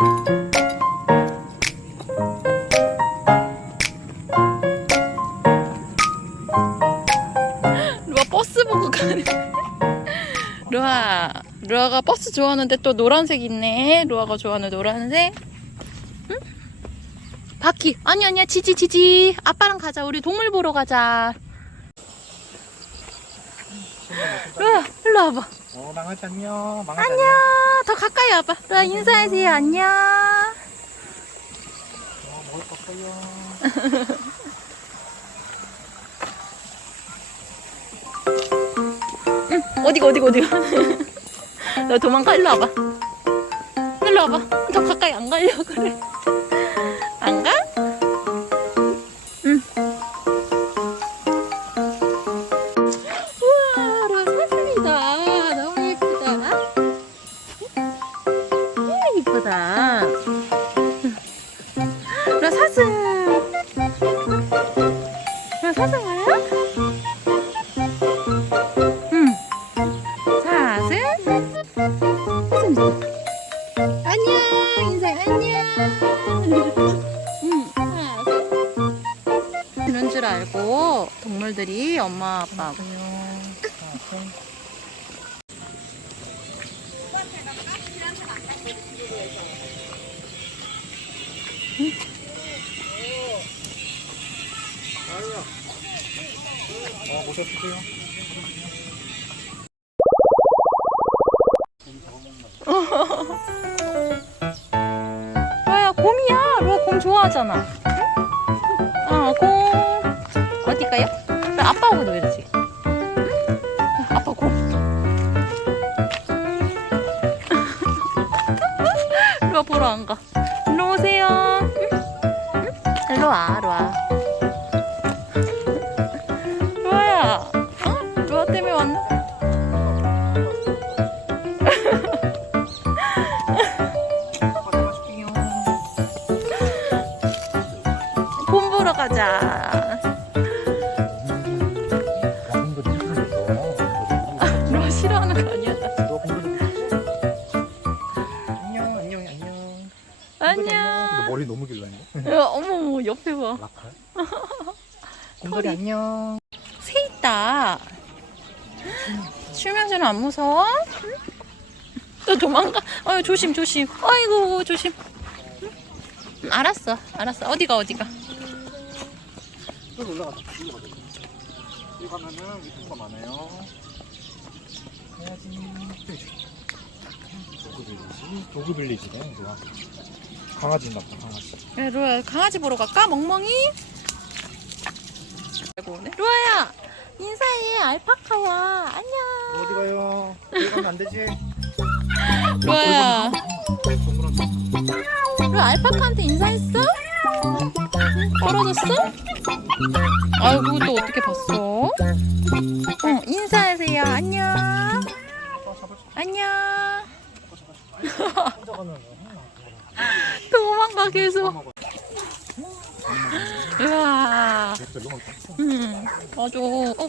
루아 버스 보고 가네. 루아, 루아가 버스 좋아하는데 또 노란색 있네. 루아가 좋아하는 노란색. 응? 바퀴. 아니 아니야. 지지 지지. 아빠랑 가자. 우리 동물 보러 가자. 루아, 일로 와봐. 어, 망하지 안녕. 망하지 안녕. 더 가까이 와봐. 루아, 인사해주세요. 안녕. 어, 먹을 거 없어요. 어디가, 어디가, 어디가. 너 도망가. 일로 와봐. 일로 와봐. 더 가까이 안 가려고 그래. 루아 사슴. 루아 사슴 알아? 응. 사슴. 사슴. 안녕, 인사 안녕. 응, 사슴. 이런 줄 알고 동물들이 엄마 아빠하고 안녕. 어, 모자 쓰세요. 로아야 곰이야. 로아 곰 좋아하잖아. 응? 어, 곰. 어디 가요? 왜 아빠하고 놀지? 응? 아빠 곰. 로아 보러 안 가. 일로 오세요. 일로 와, 로아. 로아 어머, 어머, 옆에 봐. 곰돌이 안녕. 새 있다. 출명제는 안 무서워? 응? 너 도망가. 아유, 조심, 조심. 아이고, 조심. 응? 음, 알았어, 알았어. 어디가, 어디가. 여기 올라가자. 여기 가자. 여기 가면은 이쁜 거 많아요. 해야지. 도구 빌리지. 도구 빌리지네. 강아지인가 보다, 강아지. 그래, 로아, 강아지 보러 갈까? 멍멍이? 알고 오네. 로아야, 인사해. 알파카야. 안녕. 어디 가요? 여기 가면 안 되지? 로아야, 동물원. 로아 알파카한테 인사했어? 떨어졌어? 아이고, 또 어떻게 봤어? 어, 인사하세요. 안녕. 어. 안녕. 혼자 가면 계속. 우와. 진짜 너무 맛있어. 음, 맞아. 어.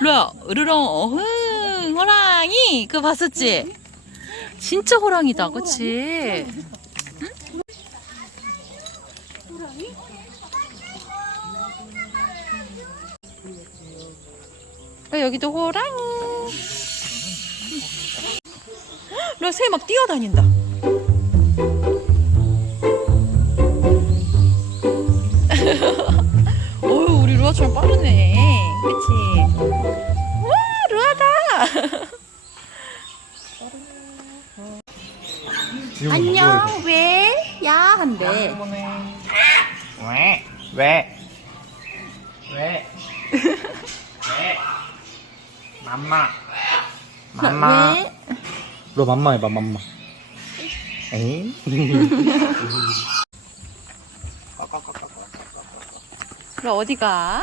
루야, 으르렁 어흥 호랑이 그거 봤었지? 진짜 호랑이다, 그치? 응? 어, 여기도 호랑이. 루야, 새막 뛰어다닌다. 어유 우리 루아처럼 빠르네. 그치? 와, 루아다! 안녕, 왜? 야, 한대. 왜? 왜? 왜? 왜? 맘마. 맘마. 왜? 너 맘마 해봐, 맘마. 에잉? 루아 어디 가?